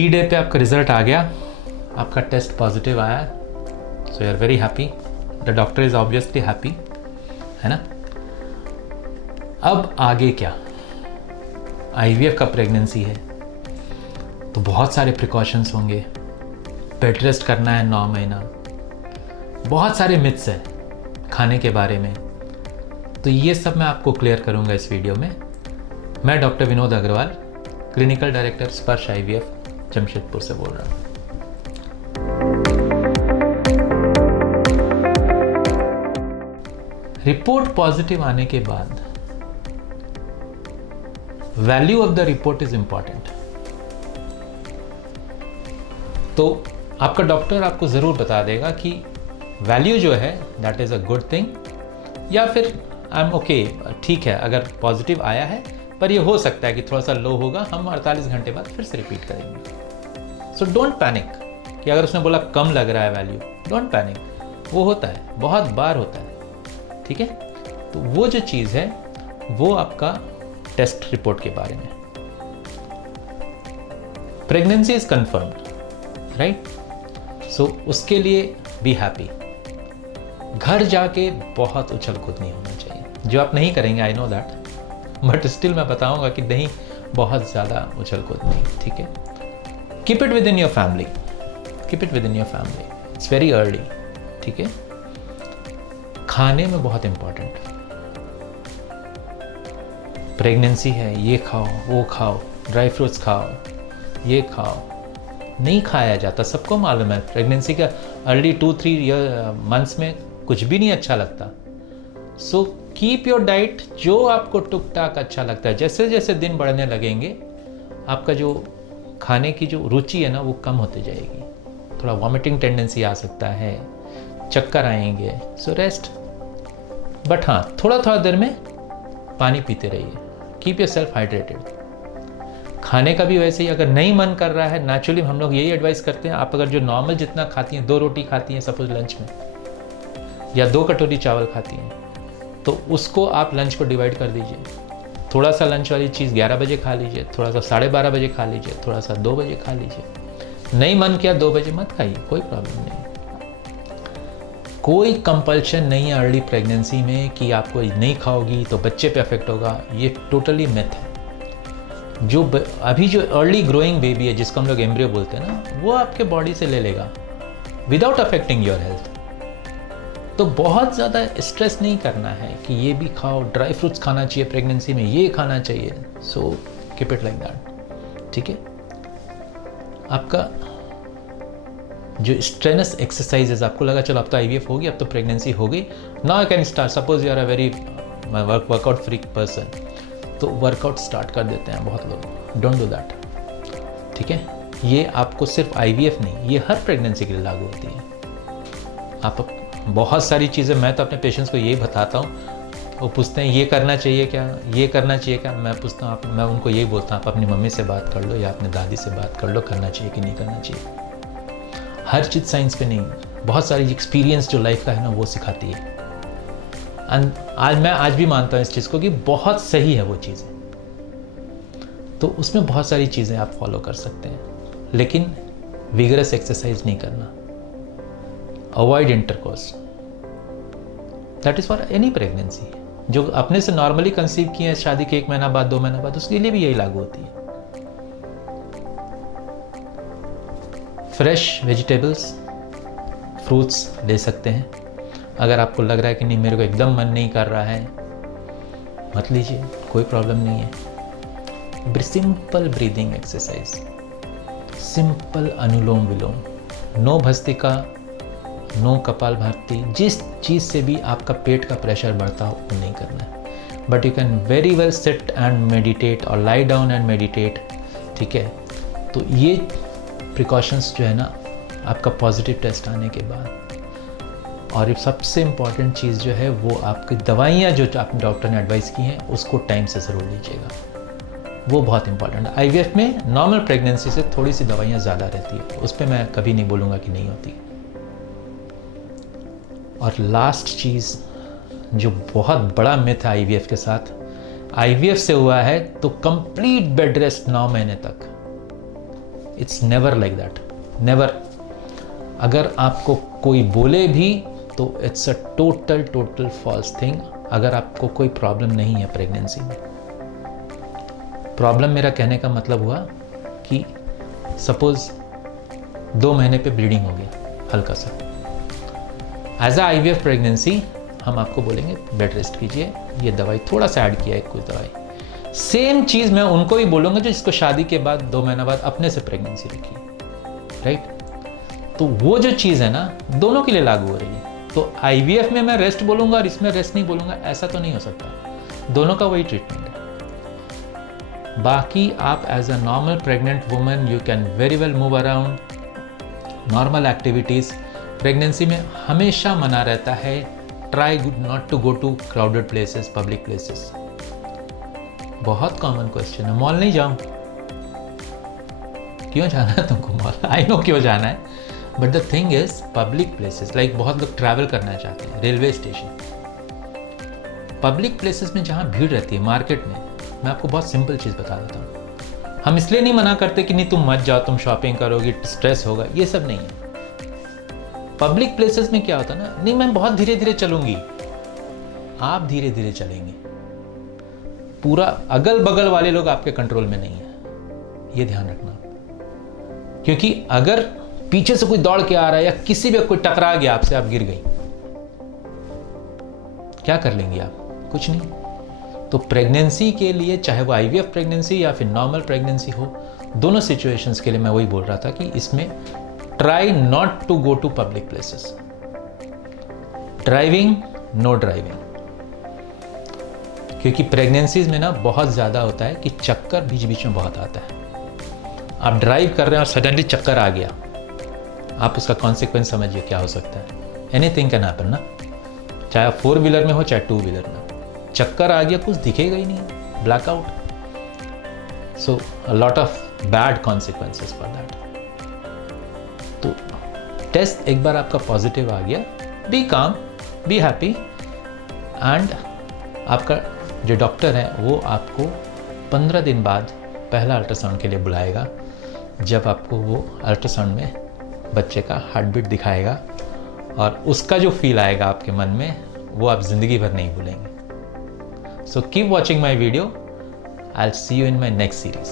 D day पे आपका result आ गया, आपका टेस्ट पॉजिटिव आया, so you are very happy, the doctor is obviously happy, है ना। अब आगे क्या, आईवीएफ का प्रेगनेंसी है तो बहुत सारे प्रिकॉशंस होंगे, बेड रेस्ट करना है 9 महीना, बहुत सारे मिथ्स हैं खाने के बारे में, तो ये सब मैं आपको क्लियर करूंगा इस वीडियो में। मैं doctor Vinod Agarwal, clinical director Sparsh IVF Jamshedpur से बोल रहा हूँ। रिपोर्ट पॉजिटिव आने के बाद value of the report is important. तो आपका डॉक्टर आपको जरूर बता देगा कि वैल्यू जो है that is a good thing, या फिर आई एम ओके, ठीक है अगर पॉजिटिव आया है, पर ये हो सकता है कि थोड़ा सा लो होगा, हम 48 घंटे बाद फिर से रिपीट करेंगे। सो डोंट पैनिक कि अगर उसने बोला कम लग रहा है वैल्यू, डोंट पैनिक, वो होता है, बहुत बार होता है, ठीक है। तो वो जो चीज़ है वो आपका टेस्ट रिपोर्ट के बारे में। प्रेगनेंसी इज कंफर्म्ड, राइट, सो उसके लिए बी हैप्पी। घर जाके बहुत उछल कूद नहीं होना चाहिए, जो आप नहीं करेंगे, I know that, but still मैं बताऊंगा कि नहीं, बहुत ज़्यादा उछल कूद नहीं, ठीक है। Keep it with in your family, keep it with in your family, it's very early, ठीक है। खाने में बहुत इंपॉर्टेंट, प्रेगनेंसी है, ये खाओ वो खाओ, ड्राई फ्रूट्स खाओ, ये खाओ, नहीं खाया जाता, सबको मालूम है। प्रेगनेंसी का अर्ली 2-3 मंथ्स में कुछ भी नहीं अच्छा लगता। सो कीप योर डाइट, जो आपको टुक टाक अच्छा लगता है। जैसे जैसे दिन बढ़ने लगेंगे आपका जो खाने की जो रुचि है ना वो कम होती जाएगी, थोड़ा वॉमिटिंग टेंडेंसी आ सकता है, चक्कर आएंगे, सो रेस्ट। बट हाँ, थोड़ा थोड़ा देर में पानी पीते रहिए, कीप योर सेल्फ हाइड्रेटेड। खाने का भी वैसे ही, अगर नहीं मन कर रहा है, नेचुरली हम लोग यही एडवाइस करते हैं, आप अगर जो नॉर्मल जितना खाती हैं, 2 रोटी खाती हैं सपोज लंच में, या 2 कटोरी चावल खाती हैं, तो उसको आप लंच को डिवाइड कर दीजिए। थोड़ा सा लंच वाली चीज़ 11 बजे खा लीजिए, थोड़ा सा 12:30 बजे खा लीजिए, थोड़ा सा 2 बजे खा लीजिए। नहीं मन किया 2 बजे मत खाइए, कोई प्रॉब्लम नहीं। कोई कंपल्शन नहीं है अर्ली प्रेगनेंसी में कि आपको नहीं खाओगी तो बच्चे पे अफेक्ट होगा, ये टोटली मिथ है। जो अभी जो अर्ली ग्रोइंग बेबी है, जिसको हम लोग एम्ब्रियो बोलते हैं ना, वो आपके बॉडी से ले लेगा विदाउट अफेक्टिंग योर हेल्थ। तो बहुत ज़्यादा स्ट्रेस नहीं करना है कि ये भी खाओ, ड्राई फ्रूट्स खाना चाहिए प्रेगनेंसी में, ये खाना चाहिए। So keep it like that, ठीक है। आपका जो स्ट्रेनस एक्सरसाइजेज, आपको लगा चलो अब तो आईवीएफ होगी, अब तो प्रेगनेंसी हो गई, now I can start, suppose you are a very workout freak person, तो वर्कआउट स्टार्ट कर देते हैं बहुत लोग, डोंट डू दैट, ठीक है। ये आपको सिर्फ आईवीएफ नहीं, ये हर प्रेगनेंसी के लिए लागू होती है। आप बहुत सारी चीज़ें, मैं तो अपने पेशेंट्स को यही बताता हूँ, वो पूछते हैं ये करना चाहिए क्या, ये करना चाहिए क्या, मैं पूछता हूँ, मैं उनको यही बोलता हूँ, आप अपनी मम्मी से बात कर लो या अपने दादी से बात कर लो, करना चाहिए कि नहीं करना चाहिए। हर चीज़ साइंस पे नहीं, बहुत सारी एक्सपीरियंस जो लाइफ का है ना वो सिखाती है। मैं आज भी मानता हूँ इस चीज़ को कि बहुत सही है वो चीज़ें, तो उसमें बहुत सारी चीज़ें आप फॉलो कर सकते हैं, लेकिन विगरस एक्सरसाइज नहीं करना। Avoid intercourse, that is for any pregnancy. जो अपने से नॉर्मली कंसीव किए हैं शादी के 1 महीना बाद, 2 महीना बाद, उसके लिए भी यही लागू होती है। फ्रेश वेजिटेबल्स, फ्रूट्स ले सकते हैं। अगर आपको लग रहा है कि नहीं मेरे को एकदम मन नहीं कर रहा है, मत लीजिए, कोई प्रॉब्लम नहीं है। सिंपल ब्रीदिंग एक्सरसाइज, सिंपल अनुलोम विलोम, नो भस्त्रिका, नो कपालभाति, जिस चीज़ से भी आपका पेट का प्रेशर बढ़ता हो वो नहीं करना है। But you can very well sit and meditate और लाई डाउन एंड मेडिटेट, ठीक है। तो ये प्रिकॉशंस जो है ना आपका पॉजिटिव टेस्ट आने के बाद, और ये सबसे इम्पॉर्टेंट चीज़ जो है वो आपकी दवाइयाँ जो आपने डॉक्टर ने एडवाइस की हैं उसको टाइम से ज़रूर लीजिएगा, वो बहुत इंपॉर्टेंट है। आईवीएफ में नॉर्मल प्रेगनेंसी से थोड़ी सी दवाइयाँ ज़्यादा रहती है, उस पर मैं कभी नहीं बोलूँगा कि नहीं होती। और लास्ट चीज़ जो बहुत बड़ा मिथ है आईवीएफ के साथ, आईवीएफ से हुआ है तो कंप्लीट बेड रेस्ट 9 महीने तक, it's never like that, never. अगर आपको कोई बोले भी तो it's a total false thing. अगर आपको कोई प्रॉब्लम नहीं है प्रेगनेंसी में, प्रॉब्लम मेरा कहने का मतलब हुआ कि सपोज 2 महीने पे ब्लीडिंग हो गया हल्का सा, एज अ IVF प्रेगनेंसी हम आपको बोलेंगे बेड रेस्ट कीजिए, ये दवाई थोड़ा सा ऐड किया है कुछ दवाई। सेम चीज़ मैं उनको भी बोलूँगा जो जिसको शादी के बाद 2 महीना बाद अपने से प्रेगनेंसी रखी, राइट। तो वो जो चीज़ है ना दोनों के लिए लागू हो रही है। तो IVF में मैं रेस्ट बोलूँगा और इसमें रेस्ट नहीं बोलूँगा, ऐसा तो नहीं हो सकता। दोनों का वही ट्रीटमेंट है। बाकी आप as a normal pregnant woman you can very well move around, normal activities. Pregnancy में हमेशा मना रहता है try not to go to crowded places, public places. बहुत कॉमन क्वेश्चन है, मॉल नहीं जाऊँ? क्यों जाना है तुमको मॉल? आई नो क्यों जाना है, but the thing is public places, like बहुत लोग ट्रैवल करना चाहते हैं, रेलवे स्टेशन, पब्लिक प्लेसेस में जहाँ भीड़ रहती है, मार्केट में। मैं आपको बहुत सिंपल चीज़ बता देता हूँ। हम इसलिए नहीं मना करते कि नहीं तुम मत जाओ, तुम शॉपिंग करोगी, स्ट्रेस होगा, ये सब नहीं है। पब्लिक प्लेसेस में क्या होता है ना, नहीं मैं बहुत धीरे धीरे चलूंगी, आप धीरे धीरे चलेंगे, पूरा अगल बगल वाले लोग आपके कंट्रोल में नहीं है, ये ध्यान रखना। क्योंकि अगर पीछे से कोई दौड़ के आ रहा है या किसी भी कोई टकरा गया आपसे, आप गिर गई, क्या कर लेंगे आप? कुछ नहीं। तो प्रेगनेंसी के लिए, चाहे वो IVF प्रेगनेंसी या फिर नॉर्मल प्रेगनेंसी हो, दोनों सिचुएशंस के लिए मैं वही बोल रहा था कि इसमें try not to go to public places. Driving, no driving. क्योंकि प्रेगनेंसीज में ना बहुत ज़्यादा होता है कि चक्कर बीच बीच में बहुत आता है। आप ड्राइव कर रहे हैं और सडनली चक्कर आ गया, आप उसका कॉन्सिक्वेंस समझिए क्या हो सकता है। एनीथिंग कैन हैपन ना, चाहे आप 4 व्हीलर में हो चाहे 2 व्हीलर में। चक्कर आ गया, कुछ दिखेगा ही नहीं, blackout. So a lot of bad consequences for that. तो टेस्ट एक बार आपका पॉजिटिव आ गया, बी काम, बी हैप्पी, एंड आपका जो डॉक्टर है वो आपको 15 दिन बाद पहला अल्ट्रासाउंड के लिए बुलाएगा, जब आपको वो अल्ट्रासाउंड में बच्चे का हार्ट बीट दिखाएगा, और उसका जो फील आएगा आपके मन में वो आप ज़िंदगी भर नहीं भूलेंगे। So keep watching my video, I will see you in my next series.